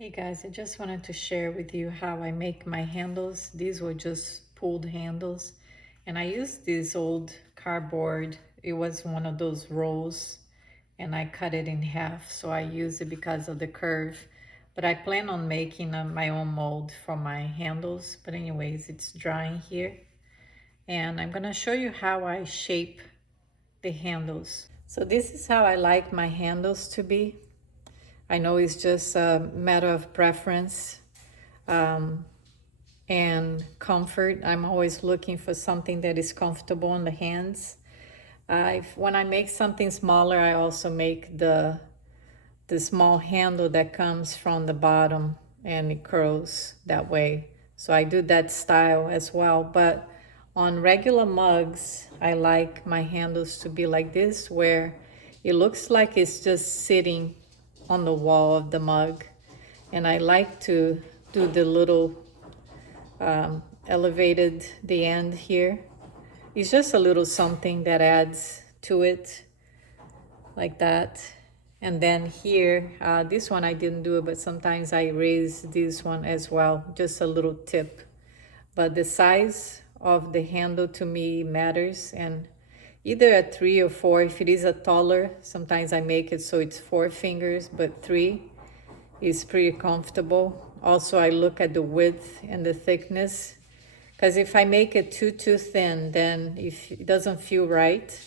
Hey guys, I just wanted to share with you how I make my handles. These were just pulled handles, and I used this old cardboard. It was one of those rolls, and I cut it in half, so I use it because of the curve. But I plan on making my own mold for my handles. But anyways, it's drying here, and I'm gonna show you how I shape the handles. So this is how I like my handles to be. I know it's just a matter of preference and comfort. I'm always looking for something that is comfortable on the hands. When I make something smaller, I also make the small handle that comes from the bottom and it curls that way. So I do that style as well. But on regular mugs, I like my handles to be like this, where it looks like it's just sitting on the wall of the mug. And I like to do the little elevated the end here. It's just a little something that adds to it, like that. And then here, this one I didn't do it, but sometimes I raise this one as well, just a little tip. But the size of the handle to me matters, and either a 3 or 4. If it is a taller, sometimes I make it so it's 4 fingers, but 3 is pretty comfortable. Also, I look at the width and the thickness, because if I make it too thin, then if it doesn't feel right.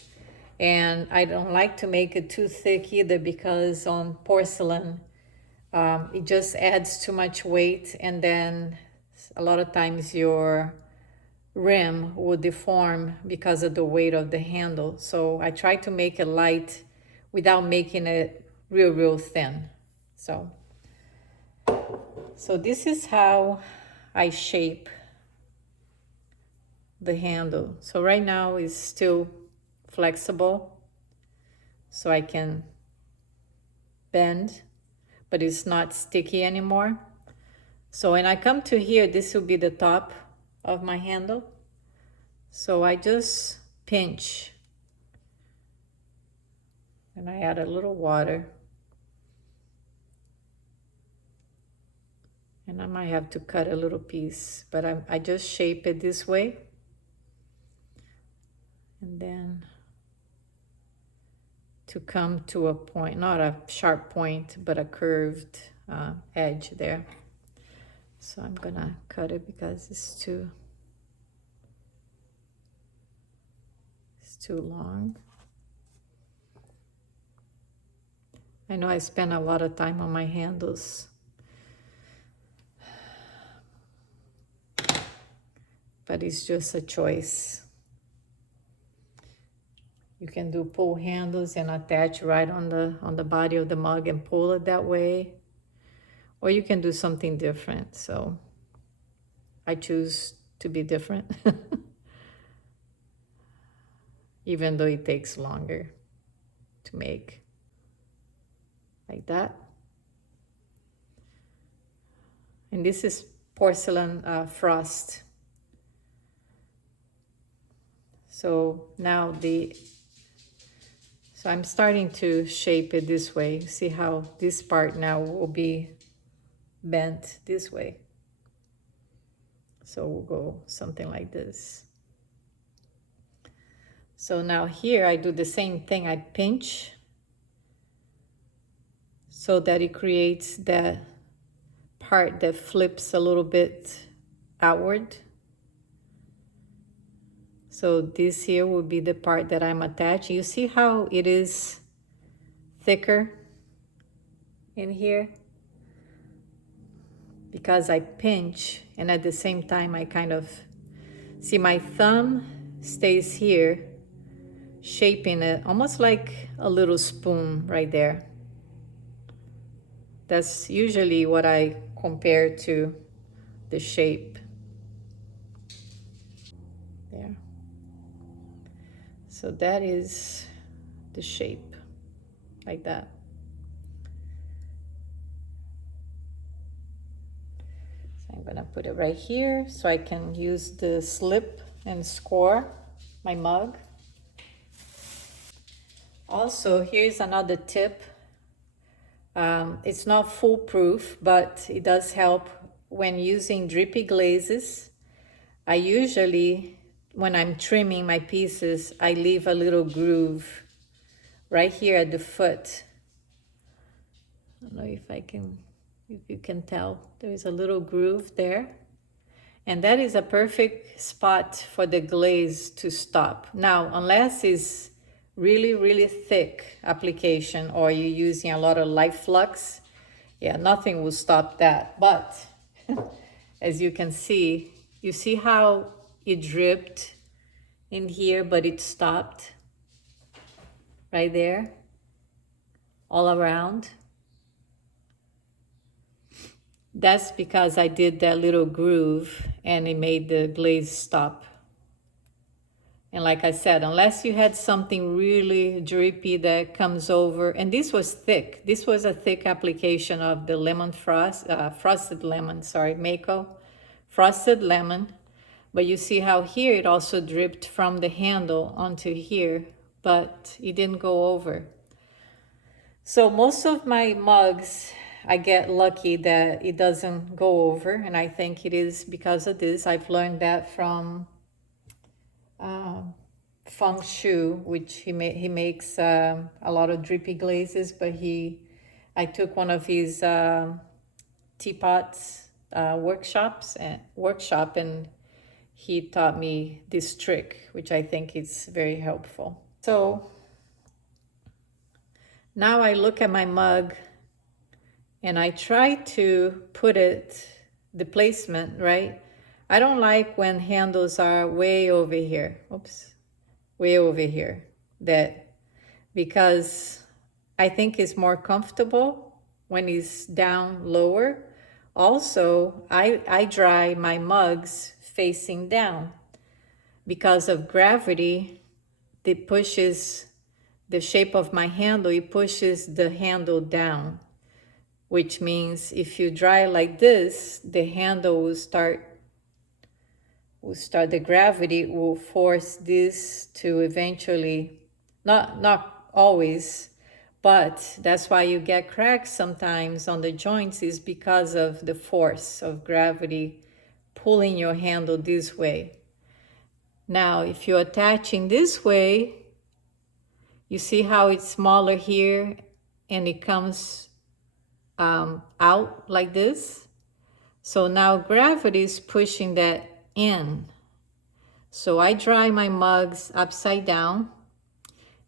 And I don't like to make it too thick either, because on porcelain, it just adds too much weight, and then a lot of times your rim will deform because of the weight of the handle. So I try to make it light without making it real thin. So this is how I shape the handle. So right now it's still flexible, so I can bend, but it's not sticky anymore. So when I come to here, this will be the top of my handle. So I just pinch and I add a little water. And I might have to cut a little piece, but I just shape it this way. And then to come to a point, not a sharp point, but a curved edge there. So I'm gonna cut it because it's too long. I know I spend a lot of time on my handles, but it's just a choice. You can do pull handles and attach right on the body of the mug and pull it that way, or you can do something different. So I choose to be different, even though it takes longer to make, like that. And this is porcelain frost. So now so I'm starting to shape it this way. See how this part now will be bent this way. So we'll go something like this. So now here I do the same thing. I pinch so that it creates that part that flips a little bit outward. So this here will be the part that I'm attaching. You see how it is thicker in here? Because I pinch, and at the same time I kind of, see my thumb stays here, shaping it almost like a little spoon right there. That's usually what I compare to the shape there. So that is the shape, like that. So I'm gonna put it right here so I can use the slip and score my mug. Also, here's another tip. It's not foolproof, but it does help when using drippy glazes. I usually, when I'm trimming my pieces, I leave a little groove right here at the foot. I don't know if you can tell, there is a little groove there. And that is a perfect spot for the glaze to stop. Now, unless it's really, really thick application or you're using a lot of light flux, yeah, nothing will stop that. But as you can see, you see how it dripped in here, but it stopped right there, all around. That's because I did that little groove and it made the glaze stop. And like I said, unless you had something really drippy that comes over, and this was thick. This was a thick application of the lemon frosted lemon, sorry, Mako frosted lemon. But you see how here it also dripped from the handle onto here, but it didn't go over. So most of my mugs, I get lucky that it doesn't go over, and I think it is because of this. I've learned that from Feng Shu, which he makes a lot of drippy glazes, but I took one of his teapots workshop, and he taught me this trick, which I think is very helpful. So now I look at my mug and I try to put the placement, right? I don't like when handles are way over here. Oops. Way over here, because I think it's more comfortable when it's down lower. Also, I dry my mugs facing down because of gravity. It pushes the shape of my handle, it pushes the handle down, which means if you dry like this, the handle will start, the gravity will force this to eventually, not always, but that's why you get cracks sometimes on the joints, is because of the force of gravity pulling your handle this way. Now, if you're attaching this way, you see how it's smaller here and it comes out like this. So now gravity is pushing that in. So I dry my mugs upside down,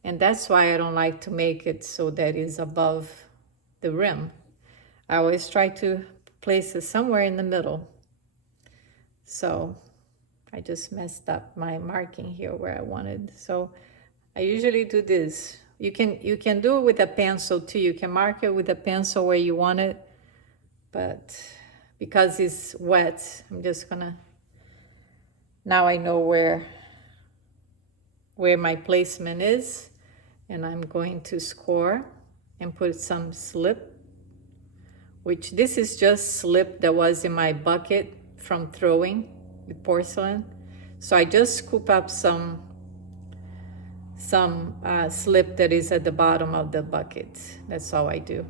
and that's why I don't like to make it so that it's above the rim. I always try to place it somewhere in the middle. So I just messed up my marking here where I wanted. So I usually do this. You can do it with a pencil too. You can mark it with a pencil where you want it, but because it's wet, I'm just gonna, now I know where my placement is, and I'm going to score and put some slip, which this is just slip that was in my bucket from throwing with porcelain. So I just scoop up some slip that is at the bottom of the bucket. That's all I do.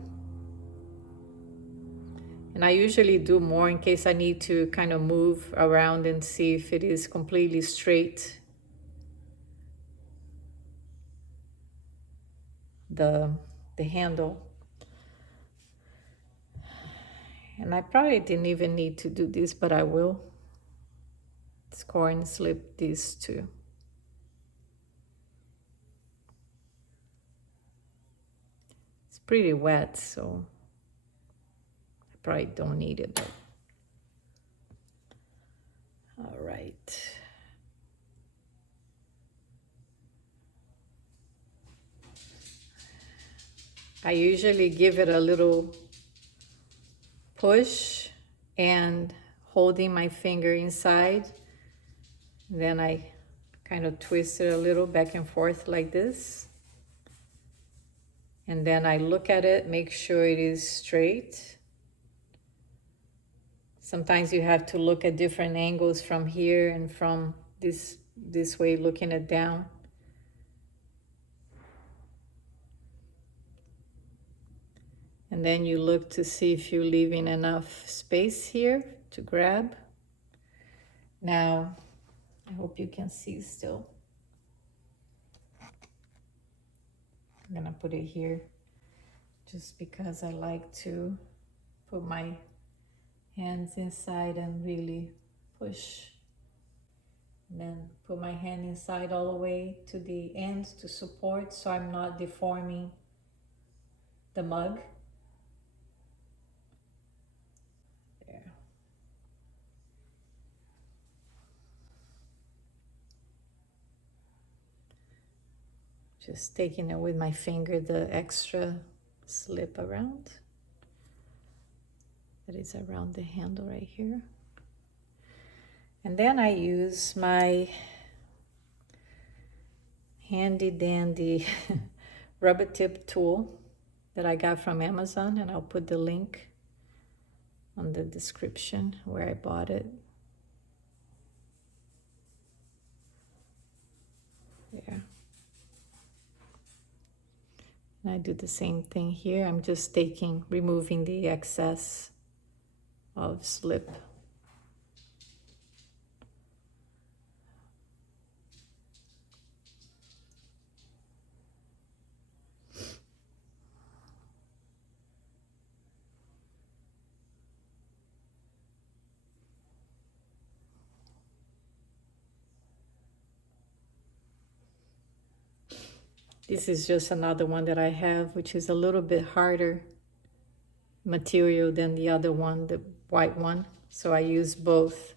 And I usually do more in case I need to kind of move around and see if it is completely straight. The handle. And I probably didn't even need to do this, but I will score and slip these two. It's pretty wet, so I probably don't need it, but all right. I usually give it a little push and holding my finger inside. Then I kind of twist it a little back and forth like this. And then I look at it, make sure it is straight. Sometimes you have to look at different angles from here and from this way, looking it down. And then you look to see if you're leaving enough space here to grab. Now, I hope you can see still. I'm gonna put it here just because I like to put my hands inside and really push. And then put my hand inside all the way to the ends to support so I'm not deforming the mug. There. Just taking it with my finger, the extra slip around. That is around the handle right here. And then I use my handy dandy rubber tip tool that I got from Amazon, and I'll put the link on the description where I bought it. There. And I do the same thing here. I'm just removing the excess of slip. This is just another one that I have, which is a little bit harder material than the other one, the white one. So I use both.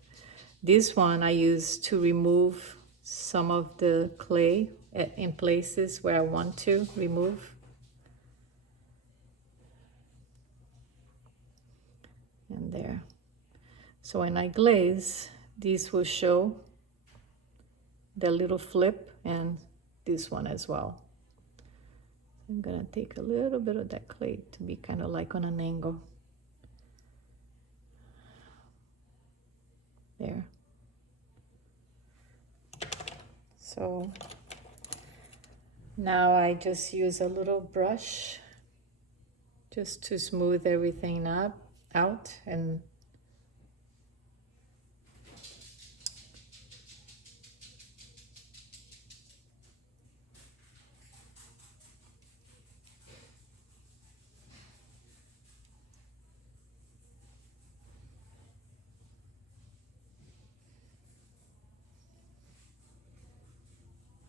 This one I use to remove some of the clay in places where I want to remove. And there. So when I glaze, this will show the little flip, and this one as well. I'm gonna take a little bit of that clay to be kind of like on an angle. There. So now I just use a little brush just to smooth everything out, and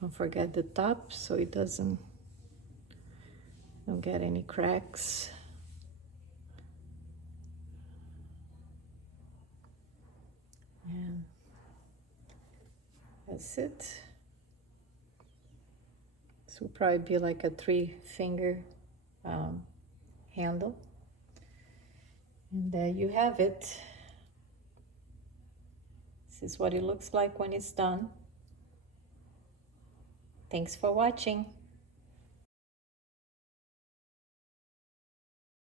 don't forget the top so it don't get any cracks. And that's it. This will probably be like a 3-finger handle. And there you have it. This is what it looks like when it's done. Thanks for watching.